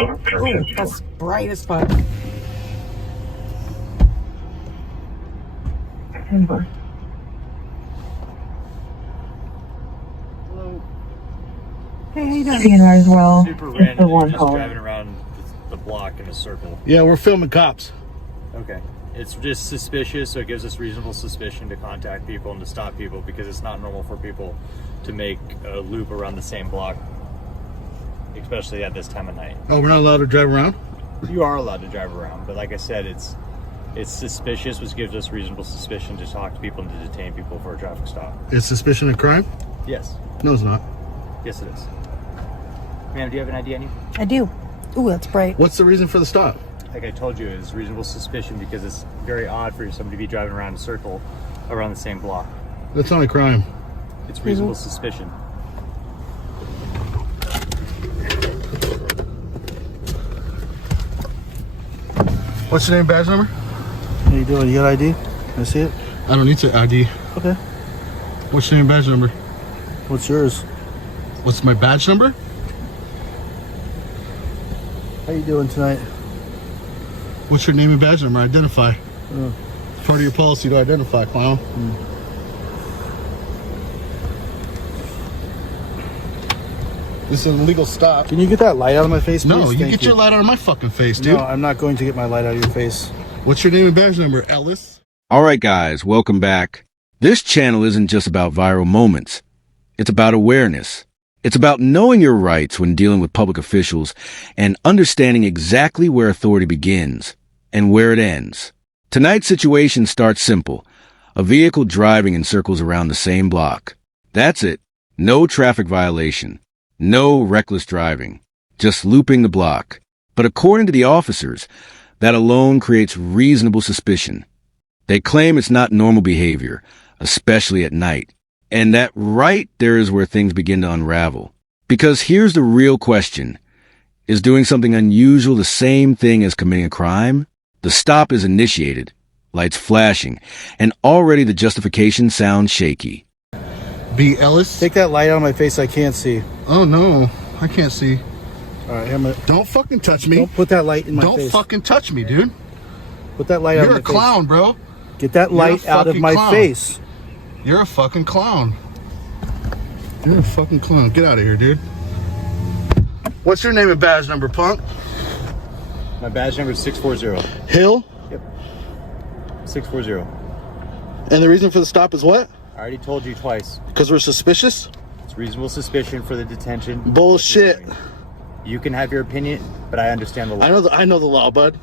Ooh, that's bright as fuck. Hello. Hey, how you doing? DNR as well. Super It's random. the one Just call. driving around the block in a circle. Yeah, we're filming cops. Okay. It's just suspicious, so it gives us reasonable suspicion to contact people and to stop people because it's not normal for people to make a loop around the same block, especially at this time of night. Oh, we're not allowed to drive around? You are allowed to drive around, but like I said, it's suspicious, which gives us reasonable suspicion to talk to people and to detain people for a traffic stop. It's suspicion of crime? Yes. No, it's not. Yes, it is. Ma'am, do you have an ID on you? I do. Ooh, that's bright. What's the reason for the stop? Like I told you, it's reasonable suspicion because it's very odd for somebody to be driving around a circle around the same block. That's not a crime. It's reasonable suspicion. What's your name, badge number? How you doing? You got ID? Can I see it? I don't need to ID. Okay. What's your name, badge number? What's yours? What's my badge number? How you doing tonight? What's your name and badge number? Identify. Oh. It's part of your policy to identify, clown. This is an illegal stop. Can you get that light out of my face, please? No, you Thank get your light out of my fucking face, dude. No, I'm not going to get my light out of your face. What's your name and badge number, Ellis? All right, guys, welcome back. This channel isn't just about viral moments. It's about awareness. It's about knowing your rights when dealing with public officials and understanding exactly where authority begins and where it ends. Tonight's situation starts simple. A vehicle driving in circles around the same block. That's it. No traffic violation. No reckless driving. Just looping the block. But according to the officers, that alone creates reasonable suspicion. They claim it's not normal behavior, especially at night. And that right there is where things begin to unravel. Because here's the real question. Is doing something unusual the same thing as committing a crime? The stop is initiated, lights flashing, and already the justification sounds shaky. B. Ellis? Take that light out of my face. I can't see. Oh, no. I can't see. All right, I'm gonna, Don't fucking touch me. don't put that light in my Don't face. fucking touch me, dude. Put that light out You're of a my face. clown, bro. Get that You're a light out of fucking my clown. face. You're a fucking clown. You're a fucking clown. Get out of here, dude. What's your name and badge number, punk? My badge number is 640. Hill? 640. And the reason for the stop is what? I already told you twice. Because we're suspicious? It's reasonable suspicion for the detention. Bullshit. You can have your opinion, but I understand the law. I know the law, bud.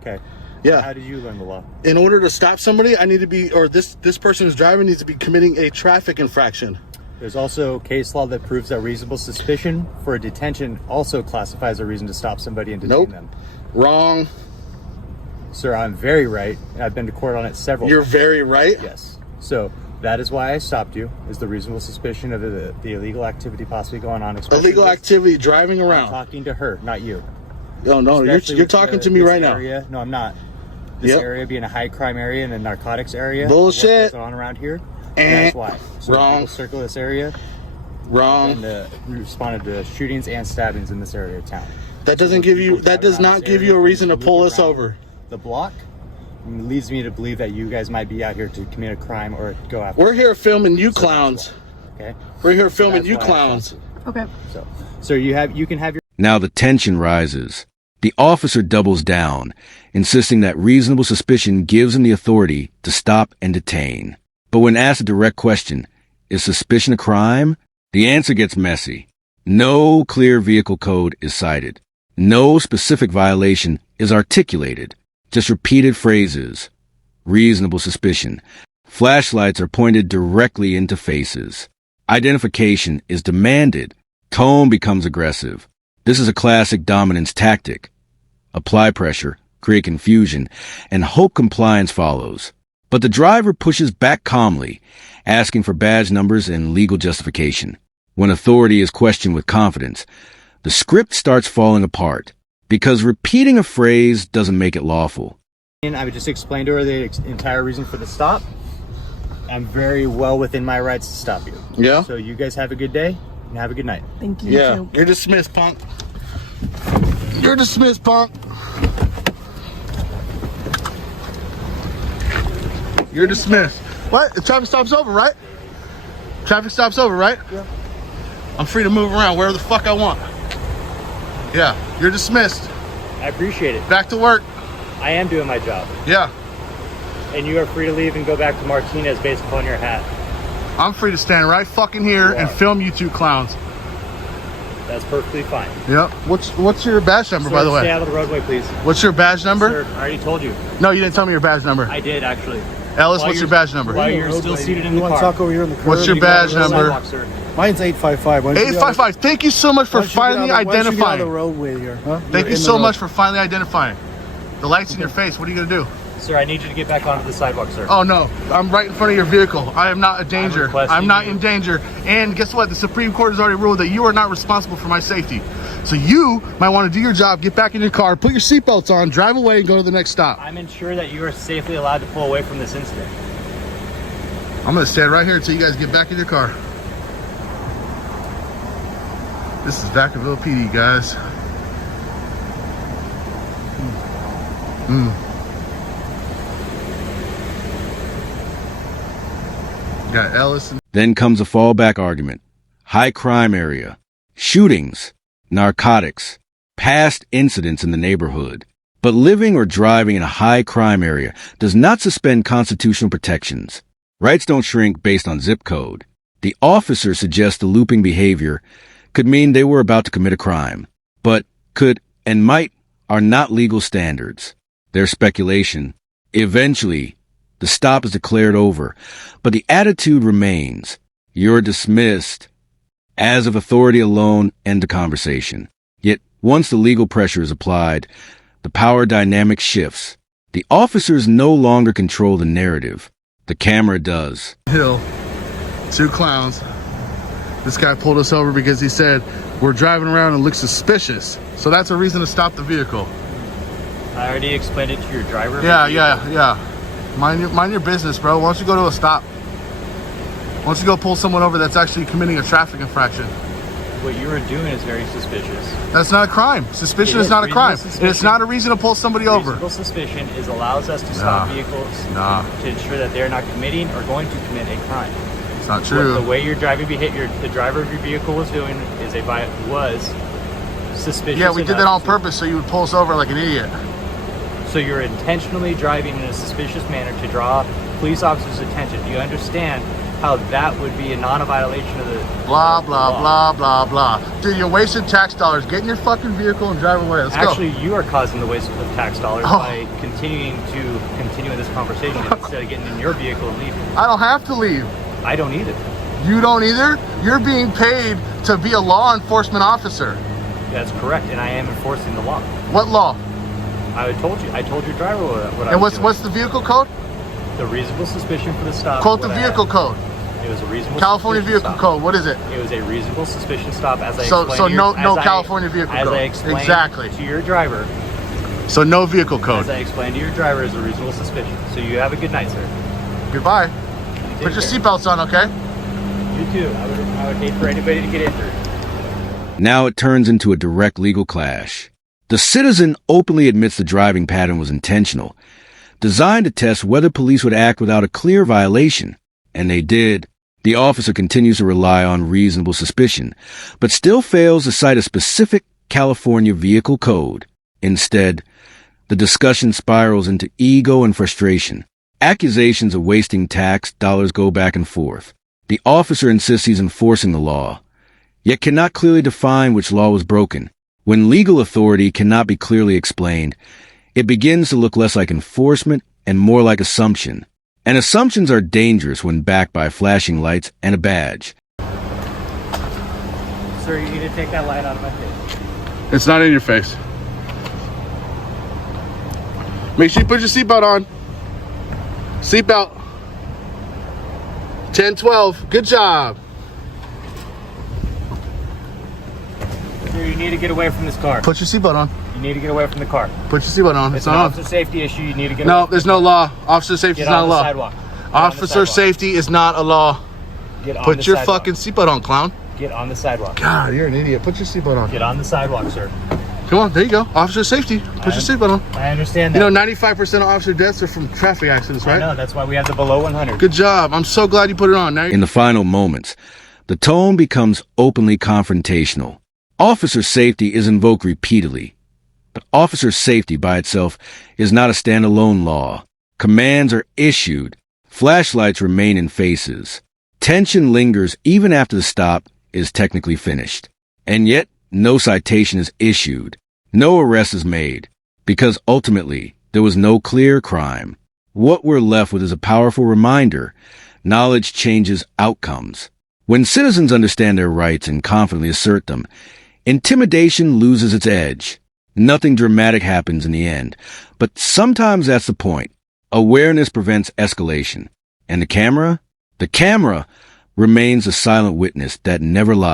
Okay. Yeah. How did you learn the law? In order to stop somebody, I need to be, or this person who's driving needs to be committing a traffic infraction. There's also case law that proves that reasonable suspicion for a detention also classifies a reason to stop somebody and detain Nope. them. Wrong. Sir, I'm very right. I've been to court on it several You're times. very right. Yes. So that is why I stopped you, is the reasonable suspicion of the illegal activity possibly going on. Illegal activity, driving I'm around. talking to her, not you. No, Especially you're with talking to me this right now. area. No, I'm not. This Yep. area being a high crime area and a narcotics area. Bullshit. What goes on around here? Eh. That's why. So Wrong. people circle this area Wrong. and responded to shootings and stabbings in this area of town. That doesn't give you, that does not give you a reason to pull us over. The block leads me to believe that you guys might be out here to commit a crime or go after. We're here filming you clowns. Okay. We're here filming That's you why I clowns. stopped Okay. you. So you can have your. Now the tension rises. The officer doubles down, insisting that reasonable suspicion gives him the authority to stop and detain. But when asked a direct question, is suspicion a crime? The answer gets messy. No clear vehicle code is cited. No specific violation is articulated. Just repeated phrases. Reasonable suspicion. Flashlights are pointed directly into faces. Identification is demanded. Tone becomes aggressive. This is a classic dominance tactic. Apply pressure, create confusion, and hope compliance follows. But the driver pushes back calmly, asking for badge numbers and legal justification. When authority is questioned with confidence, the script starts falling apart, because repeating a phrase doesn't make it lawful. I would just explain to her the entire reason for the stop. I'm very well within my rights to stop you. Yeah? So you guys have a good day and have a good night. Thank you. Yeah. Too. You're dismissed, punk. You're dismissed, punk. You're dismissed. What? The traffic stop's over, right? Traffic stop's over, right? Yeah. I'm free to move around wherever the fuck I want. Yeah, you're dismissed. I appreciate it. Back to work. I am doing my job. Yeah, And you are free to leave and go back to Martinez based upon your hat. I'm free to stand right fucking here and film you two clowns. That's perfectly fine. Yep. What's your badge number, Sir, by the way? stay out of the roadway, please. What's your badge number? Sir, I already told you. No, you didn't tell me your badge number. I did, actually. Ellis, While what's your you're- badge number? While you're still seated in You the want to car. talk over here in the curb? What's your You go badge to the number? sidewalk, sir. Mine's 855. 855. Thank you so much for finally Why don't you get out of the identifying. roadway here, huh? Thank You're you in the so road. much for finally identifying. The light's in your face. What are you gonna do? Sir, I need you to get back onto the sidewalk, sir. Oh no, I'm right in front of your vehicle. I am not a danger. requesting I'm not you- in danger. And guess what? The Supreme Court has already ruled that you are not responsible for my safety. So you might want to do your job, get back in your car, put your seatbelts on, drive away, and go to the next stop. I'm ensured that you are safely allowed to pull away from this incident. I'm gonna stand right here until you guys get back in your car. This is Vacaville PD, guys. Got Ellison. Then comes a fallback argument. High crime area. Shootings. Narcotics. Past incidents in the neighborhood. But living or driving in a high crime area does not suspend constitutional protections. Rights don't shrink based on zip code. The officer suggests the looping behavior could mean they were about to commit a crime. But could and might are not legal standards. They're speculation. Eventually, the stop is declared over, but the attitude remains. You're dismissed. As of authority alone, end the conversation. Yet, once the legal pressure is applied, the power dynamic shifts. The officers no longer control the narrative. The camera does. Hill, two clowns. This guy pulled us over because he said we're driving around and look suspicious. So that's a reason to stop the vehicle. I already explained it to your driver. Yeah. Mind your business, bro. Why don't you go to a stop? Why don't you go pull someone over that's actually committing a traffic infraction? What you are doing is very suspicious. That's not a crime. Suspicion It is is not a crime. reasonable And it's suspicion. not a reason to pull somebody over. Reasonable suspicion allows us to stop vehicles to ensure that they're not committing or going to commit a crime. It's not What true. the way your driving behavior, the driver of your vehicle was doing was suspicious. Yeah, we did that enough on purpose so you would pull us over like an idiot. So you're intentionally driving in a suspicious manner to draw police officers' attention. Do you understand how that would be a non-violation of the Blah, the blah, law? blah, blah, blah. Dude, you're wasting tax dollars. Get in your fucking vehicle and drive away. Let's Actually, you are causing the waste of tax dollars Oh. by continue this conversation instead of getting in your vehicle and leaving. go. I don't have to leave. I don't either. You don't either? You're being paid to be a law enforcement officer. That's correct, and I am enforcing the law. What law? I told your driver what I And was doing. what's the vehicle code? The reasonable suspicion for the stop. Quote the what I had. vehicle code. It was a reasonable California suspicion vehicle stop. code. What is it? It was a reasonable suspicion stop, as I So explained to no your, California vehicle as code. I explained Exactly. to your driver. So no vehicle As code. I explained to your driver, is a reasonable suspicion. So you have a good night, sir. Goodbye. You Put your take care. seatbelts on, okay? You too. I would hate for anybody to get injured. Now it turns into a direct legal clash. The citizen openly admits the driving pattern was intentional, designed to test whether police would act without a clear violation, and they did. The officer continues to rely on reasonable suspicion, but still fails to cite a specific California vehicle code. Instead, the discussion spirals into ego and frustration. Accusations of wasting tax dollars go back and forth. The officer insists he's enforcing the law, yet cannot clearly define which law was broken. When legal authority cannot be clearly explained, it begins to look less like enforcement and more like assumption. And assumptions are dangerous when backed by flashing lights and a badge. Sir, you need to take that light out of my face. It's not in your face. Make sure you put your seatbelt on. Seatbelt. 10-12. Good job. Sir, you need to get away from this car. Put your seatbelt on. You need to get away from the car. Put your seatbelt on. It's It's an not on. officer safety issue. You need to get No, away. there's no law. Officer safety is Get not on a the law. sidewalk. Get on the Officer sidewalk. safety is not a law. Get on Put the your sidewalk. fucking seatbelt on, clown. Get on the sidewalk. God, you're an idiot. Put your seatbelt on. Get on the sidewalk, sir. Come on, there you go. Officer safety. Put your seatbelt on. I understand that. You know, 95% of officer deaths are from traffic accidents, right? I know, that's why we have the below 100. Good job. I'm so glad you put it on. Now In the final moments, the tone becomes openly confrontational. Officer safety is invoked repeatedly. But officer safety by itself is not a standalone law. Commands are issued. Flashlights remain in faces. Tension lingers even after the stop is technically finished. And yet, no citation is issued. No arrest is made. Because ultimately, there was no clear crime. What we're left with is a powerful reminder. Knowledge changes outcomes. When citizens understand their rights and confidently assert them, intimidation loses its edge. Nothing dramatic happens in the end. But sometimes that's the point. Awareness prevents escalation. And the camera? The camera remains a silent witness that never lies.